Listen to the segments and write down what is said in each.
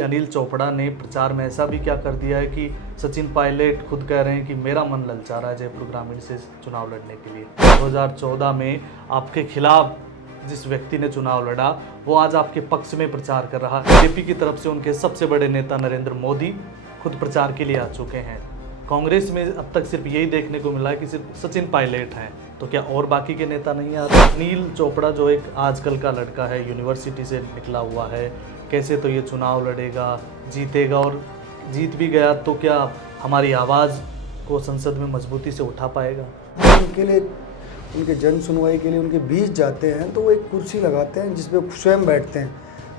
अनिल चोपड़ा ने प्रचार में ऐसा भी क्या कर दिया है कि सचिन पायलट खुद कह रहे हैं कि मेरा मन ललचा रहा है जयपुर ग्रामीण से चुनाव लड़ने के लिए। 2014 में आपके खिलाफ जिस व्यक्ति ने चुनाव लड़ा वो आज आपके पक्ष में प्रचार कर रहा है। बीजेपी की तरफ से उनके सबसे बड़े नेता नरेंद्र मोदी खुद प्रचार के लिए आ चुके हैं। कांग्रेस में अब तक सिर्फ यही देखने को मिला है कि सिर्फ सचिन पायलट हैं, तो क्या और बाकी के नेता नहीं आ रहे? अनिल चोपड़ा जो एक आजकल का लड़का है, यूनिवर्सिटी से निकला हुआ है, कैसे तो ये चुनाव लड़ेगा, जीतेगा, और जीत भी गया तो क्या हमारी आवाज़ को संसद में मजबूती से उठा पाएगा? उनके लिए, उनके जन सुनवाई के लिए उनके बीच जाते हैं तो वो एक कुर्सी लगाते हैं जिस पे स्वयं बैठते हैं,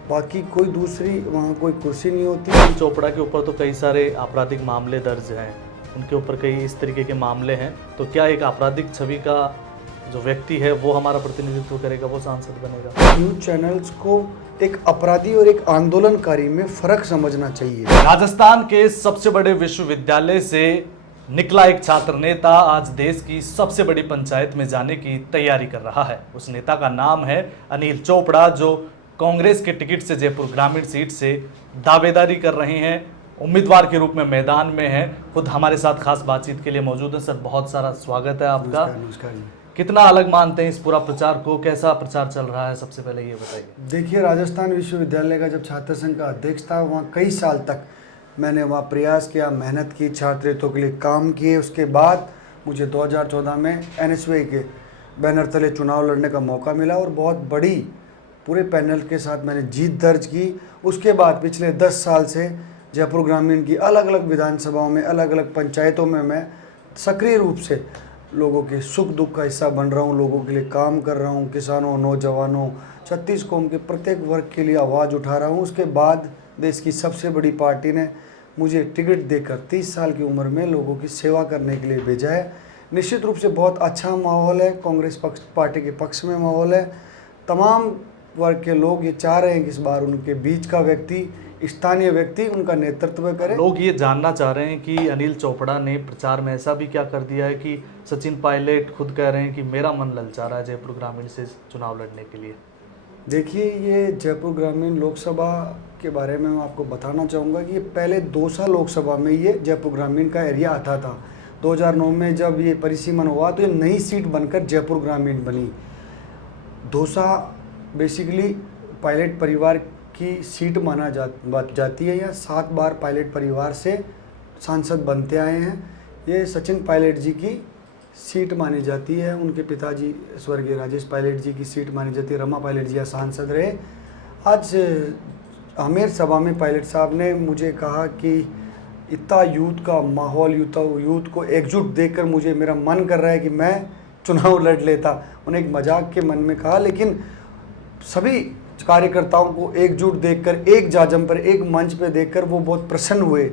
बाकी कोई दूसरी वहाँ कोई कुर्सी नहीं होती। अनिल चोपड़ा के ऊपर तो कई सारे आपराधिक मामले दर्ज हैं, उनके ऊपर कई इस तरीके के मामले हैं, तो क्या एक आपराधिक छवि का जो व्यक्ति है वो हमारा प्रतिनिधित्व करेगा, वो सांसद बनेगा? न्यूज चैनल्स को एक अपराधी और एक आंदोलनकारी में फर्क समझना चाहिए। राजस्थान के सबसे बड़े विश्वविद्यालय से निकला एक छात्र नेता आज देश की सबसे बड़ी पंचायत में जाने की तैयारी कर रहा है। उस नेता का नाम है अनिल चोपड़ा, जो कांग्रेस के टिकट से जयपुर ग्रामीण सीट से दावेदारी कर रहे हैं, उम्मीदवार के रूप में मैदान में हैं। खुद हमारे साथ खास बातचीत के लिए मौजूद है। सर, बहुत सारा स्वागत है आपका। नमस्कार। कितना अलग मानते हैं इस पूरा प्रचार को, कैसा प्रचार चल रहा है, सबसे पहले ये बताइए। देखिए, राजस्थान विश्वविद्यालय का जब छात्र संघ का अध्यक्ष था, वहाँ कई साल तक मैंने वहाँ प्रयास किया, मेहनत की, छात्र हितों के लिए काम किए। उसके बाद मुझे 2014 में एनएसयूआई के बैनर तले चुनाव लड़ने का मौका मिला और बहुत बड़ी पूरे पैनल के साथ मैंने जीत दर्ज की। उसके बाद पिछले 10 साल से जयपुर ग्रामीण की अलग अलग विधानसभाओं में, अलग अलग पंचायतों में मैं सक्रिय रूप से लोगों के सुख दुख का हिस्सा बन रहा हूँ, लोगों के लिए काम कर रहा हूँ, किसानों, नौजवानों, 36 कौम के प्रत्येक वर्ग के लिए आवाज़ उठा रहा हूँ। उसके बाद देश की सबसे बड़ी पार्टी ने मुझे टिकट देकर 30 साल की उम्र में लोगों की सेवा करने के लिए भेजा है। निश्चित रूप से बहुत अच्छा माहौल है, कांग्रेस पार्टी के पक्ष में माहौल है। तमाम वर्ग के लोग ये चाह रहे हैं कि इस बार उनके बीच का व्यक्ति, स्थानीय व्यक्ति उनका नेतृत्व करे। लोग ये जानना चाह रहे हैं कि अनिल चोपड़ा ने प्रचार में ऐसा भी क्या कर दिया है कि सचिन पायलट खुद कह रहे हैं कि मेरा मन ललचा रहा है जयपुर ग्रामीण से चुनाव लड़ने के लिए। देखिए, ये जयपुर ग्रामीण लोकसभा के बारे में मैं आपको बताना चाहूँगा कि ये पहले दौसा लोकसभा में ये जयपुर ग्रामीण का एरिया आता था। 2009 में जब ये परिसीमन हुआ तो ये नई सीट बनकर जयपुर ग्रामीण बनी। दौसा बेसिकली पायलट परिवार की सीट माना जाती है, या 7 बार पायलट परिवार से सांसद बनते आए हैं। ये सचिन पायलट जी की सीट मानी जाती है, उनके पिताजी स्वर्गीय राजेश पायलट जी की सीट मानी जाती है। रमा पायलट जी यहाँ सांसद रहे। आज आमेर सभा में पायलट साहब ने मुझे कहा कि इतना यूथ का माहौल, यूथ को एकजुट देखकर मुझे मेरा मन कर रहा है कि मैं चुनाव लड़ लेता। उन्हें एक मजाक के मन में कहा, लेकिन सभी कार्यकर्ताओं को एकजुट देखकर, एक जाजम पर, एक मंच पर देखकर वो बहुत प्रसन्न हुए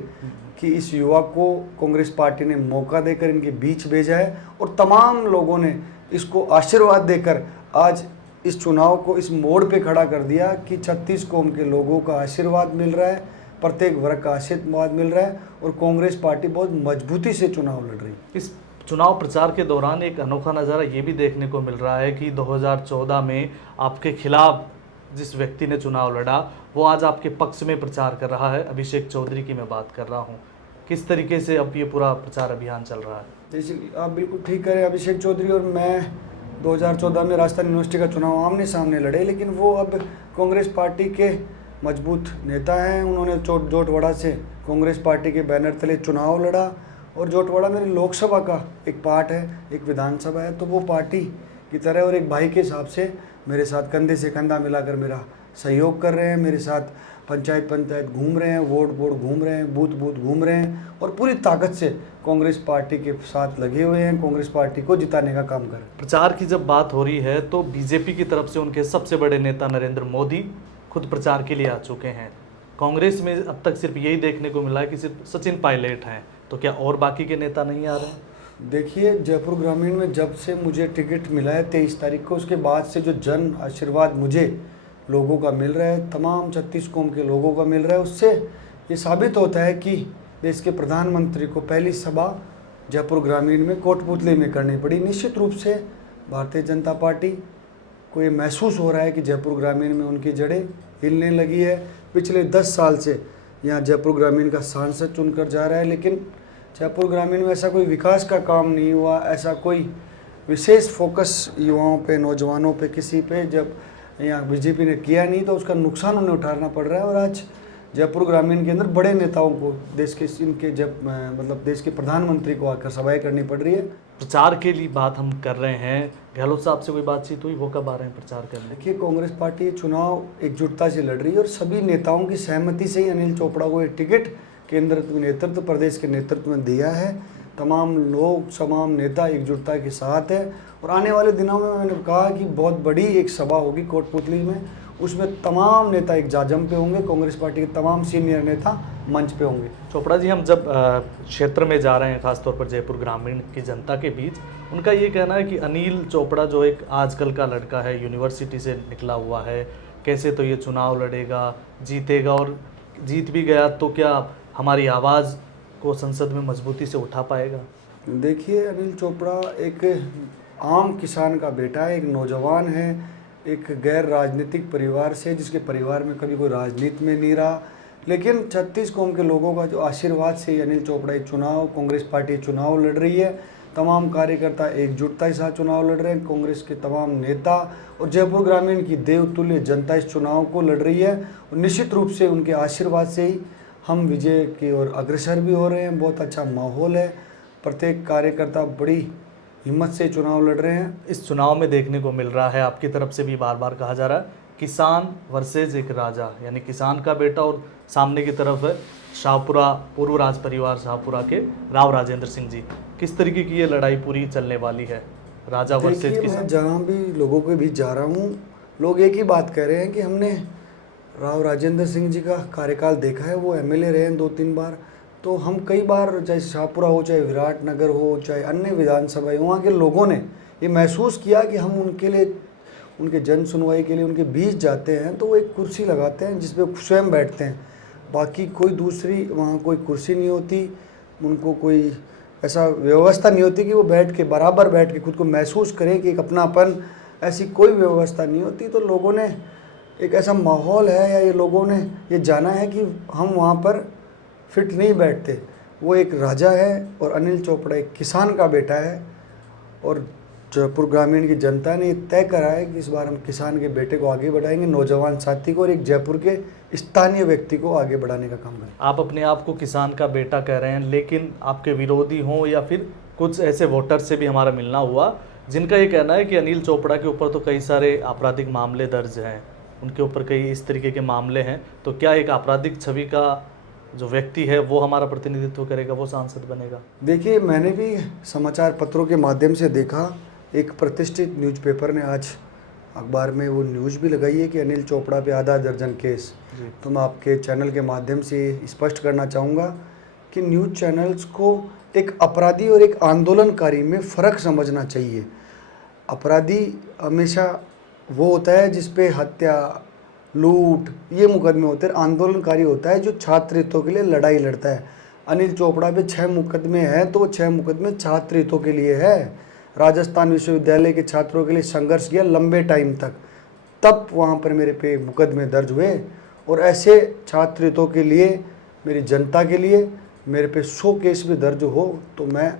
कि इस युवा को कांग्रेस पार्टी ने मौका देकर इनके बीच भेजा है, और तमाम लोगों ने इसको आशीर्वाद देकर आज इस चुनाव को इस मोड़ पे खड़ा कर दिया कि 36 कौम के लोगों का आशीर्वाद मिल रहा है, प्रत्येक वर्ग का आशीर्वाद मिल रहा है, और कांग्रेस पार्टी बहुत मजबूती से चुनाव लड़ रही है। इस चुनाव प्रचार के दौरान एक अनोखा नज़ारा ये भी देखने को मिल रहा है कि 2014 में आपके खिलाफ जिस व्यक्ति ने चुनाव लड़ा वो आज आपके पक्ष में प्रचार कर रहा है। अभिषेक चौधरी की मैं बात कर रहा हूँ। किस तरीके से अब ये पूरा प्रचार अभियान चल रहा है? जैसे आप बिल्कुल ठीक करें, अभिषेक चौधरी और मैं 2014 में राजस्थान यूनिवर्सिटी का चुनाव आमने सामने लड़े, लेकिन वो अब कांग्रेस पार्टी के मजबूत नेता हैं। उन्होंने जोटवाड़ा से कांग्रेस पार्टी के बैनर तले चुनाव लड़ा, और जोटवाड़ा मेरी लोकसभा का एक पार्ट है, एक विधानसभा है, तो वो पार्टी की तरह और एक भाई के हिसाब से मेरे साथ कंधे से कंधा मिलाकर मेरा सहयोग कर रहे हैं। मेरे साथ पंचायत घूम रहे हैं, वार्ड घूम रहे हैं, बूथ घूम रहे हैं, और पूरी ताकत से कांग्रेस पार्टी के साथ लगे हुए हैं, कांग्रेस पार्टी को जिताने का काम कर रहे हैं। प्रचार की जब बात हो रही है तो बीजेपी की तरफ से उनके सबसे बड़े नेता नरेंद्र मोदी खुद प्रचार के लिए आ चुके हैं। कांग्रेस में अब तक सिर्फ यही देखने को मिला है कि सिर्फ सचिन पायलट हैं, तो क्या और बाकी के नेता नहीं आ रहे? देखिए, जयपुर ग्रामीण में जब से मुझे टिकट मिला है 23 तारीख को, उसके बाद से जो जन आशीर्वाद मुझे लोगों का मिल रहा है, तमाम 36 कौम के लोगों का मिल रहा है, उससे ये साबित होता है कि देश के प्रधानमंत्री को पहली सभा जयपुर ग्रामीण में कोटपुतली में करनी पड़ी। निश्चित रूप से भारतीय जनता पार्टी को ये महसूस हो रहा है कि जयपुर ग्रामीण में उनकी जड़ें हिलने लगी है। पिछले 10 साल से यहाँ जयपुर ग्रामीण का सांसद चुनकर जा रहा है, लेकिन जयपुर ग्रामीण में ऐसा कोई विकास का काम नहीं हुआ, ऐसा कोई विशेष फोकस युवाओं पे, नौजवानों पे, किसी पे जब यहाँ बीजेपी ने किया नहीं तो उसका नुकसान उन्हें उठाना पड़ रहा है। और आज जयपुर ग्रामीण के अंदर बड़े नेताओं को देश के इनके जब मतलब देश के प्रधानमंत्री को आकर सभाएं करनी पड़ रही है। प्रचार के लिए बात हम कर रहे हैं, गहलोत साहब से कोई बातचीत हुई, वो कब आ रहे हैं प्रचार करने? देखिए, कांग्रेस पार्टी चुनाव एकजुटता से लड़ रही है और सभी नेताओं की सहमति से ही अनिल चोपड़ा को ये टिकट केंद्र नेतृत्व, प्रदेश के नेतृत्व में दिया है। तमाम लोग, तमाम नेता एकजुटता के साथ है और आने वाले दिनों में मैंने कहा कि बहुत बड़ी एक सभा होगी कोटपुतली में, उसमें तमाम नेता एक जाजम पे होंगे, कांग्रेस पार्टी के तमाम सीनियर नेता मंच पे होंगे। चोपड़ा जी, हम जब क्षेत्र में जा रहे हैं, खासतौर पर जयपुर ग्रामीण की जनता के बीच, उनका ये कहना है कि अनिल चोपड़ा जो एक आजकल का लड़का है, यूनिवर्सिटी से निकला हुआ है, कैसे तो ये चुनाव लड़ेगा, जीतेगा, और जीत भी गया तो क्या हमारी आवाज़ को संसद में मजबूती से उठा पाएगा? देखिए, अनिल चोपड़ा एक आम किसान का बेटा है, एक नौजवान है, एक गैर राजनीतिक परिवार से, जिसके परिवार में कभी कोई राजनीति में नहीं रहा, लेकिन 36 कौम के लोगों का जो आशीर्वाद से अनिल चोपड़ा ये चुनाव, कांग्रेस पार्टी चुनाव लड़ रही है। तमाम कार्यकर्ता एकजुटता के साथ चुनाव लड़ रहे हैं, कांग्रेस के तमाम नेता और जयपुर ग्रामीण की देवतुल्य जनता इस चुनाव को लड़ रही है और निश्चित रूप से उनके आशीर्वाद से ही हम विजय की ओर अग्रसर भी हो रहे हैं। बहुत अच्छा माहौल है, प्रत्येक कार्यकर्ता बड़ी हिम्मत से चुनाव लड़ रहे हैं। इस चुनाव में देखने को मिल रहा है, आपकी तरफ से भी बार बार कहा जा रहा है, किसान वर्सेज एक राजा, यानी किसान का बेटा और सामने की तरफ है शाहपुरा, पूर्व राज परिवार शाहपुरा के राव राजेंद्र सिंह जी। किस तरीके की ये लड़ाई पूरी चलने वाली है, राजा वर्सेज किसान? मैं जहाँ भी लोगों के बीच जा रहा हूँ, लोग एक ही बात कह रहे हैं कि हमने राव राजेंद्र सिंह जी का कार्यकाल देखा है, वो एमएलए रहे हैं 2-3 बार, तो हम कई बार, चाहे शाहपुरा हो, चाहे विराटनगर हो, चाहे अन्य विधानसभाएं, वहाँ के लोगों ने ये महसूस किया कि हम उनके लिए, उनके जन सुनवाई के लिए उनके बीच जाते हैं तो वो एक कुर्सी लगाते हैं जिस पे स्वयं बैठते हैं, बाकी कोई दूसरी वहाँ कोई कुर्सी नहीं होती, उनको कोई ऐसा व्यवस्था नहीं होती कि वो बैठ के बराबर बैठ के खुद को महसूस करें कि एक अपनापन, ऐसी कोई व्यवस्था नहीं होती। तो लोगों ने एक ऐसा माहौल है, या ये लोगों ने ये जाना है कि हम वहाँ पर फिट नहीं बैठते। वो एक राजा है और अनिल चोपड़ा एक किसान का बेटा है और जयपुर ग्रामीण की जनता ने तय करा है कि इस बार हम किसान के बेटे को आगे बढ़ाएंगे, नौजवान साथी को और एक जयपुर के स्थानीय व्यक्ति को आगे बढ़ाने का काम करें। आप अपने आप को किसान का बेटा कह रहे हैं, लेकिन आपके विरोधी हों या फिर कुछ ऐसे वोटर से भी हमारा मिलना हुआ जिनका ये कहना है कि अनिल चोपड़ा के ऊपर तो कई सारे आपराधिक मामले दर्ज हैं, उनके ऊपर कई इस तरीके के मामले हैं, तो क्या एक आपराधिक छवि का जो व्यक्ति है वो हमारा प्रतिनिधित्व करेगा, वो सांसद बनेगा? देखिए, मैंने भी समाचार पत्रों के माध्यम से देखा, एक प्रतिष्ठित न्यूज़पेपर ने आज अखबार में वो न्यूज़ भी लगाई है कि अनिल चोपड़ा पे आधा दर्जन केस। तो मैं आपके चैनल के माध्यम से स्पष्ट करना चाहूँगा कि न्यूज़ चैनल्स को एक अपराधी और एक आंदोलनकारी में फ़र्क समझना चाहिए। अपराधी हमेशा वो होता है जिस पे हत्या, लूट, ये मुकदमे होते हैं। आंदोलनकारी होता है जो छात्र हितों के लिए लड़ाई लड़ता है। अनिल चोपड़ा पे 6 मुकदमे हैं, तो वो 6 मुकदमे छात्र हितों के लिए है। राजस्थान विश्वविद्यालय के छात्रों के लिए संघर्ष किया लंबे टाइम तक, तब वहाँ पर मेरे पे मुकदमे दर्ज हुए और ऐसे छात्र हितों के लिए, मेरी जनता के लिए मेरे पे 100 केस भी दर्ज हो तो मैं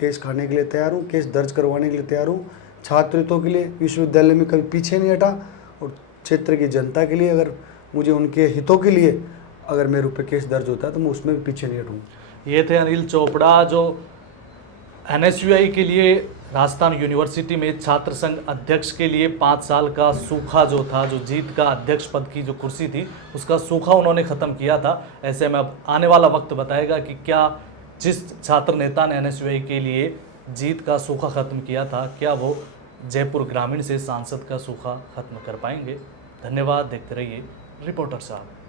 केस खाने के लिए तैयार हूँ, केस दर्ज करवाने के लिए तैयार हूँ। छात्र हितों के लिए विश्वविद्यालय में कभी पीछे नहीं हटा और क्षेत्र की जनता के लिए अगर मुझे उनके हितों के लिए अगर मेरे ऊपर केस दर्ज होता है तो मैं उसमें भी पीछे नहीं हटूँगा। ये थे अनिल चोपड़ा, जो NSUI के लिए राजस्थान यूनिवर्सिटी में छात्र संघ अध्यक्ष के लिए 5 साल का सूखा जो था, जो जीत का अध्यक्ष पद की जो कुर्सी थी, उसका सूखा उन्होंने ख़त्म किया था। ऐसे में अब आने वाला वक्त बताएगा कि क्या जिस छात्र नेता ने NSUI के लिए जीत का सूखा ख़त्म किया था, क्या वो जयपुर ग्रामीण से सांसद का सूखा ख़त्म कर पाएंगे। धन्यवाद, देखते रहिए रिपोर्टर साहब।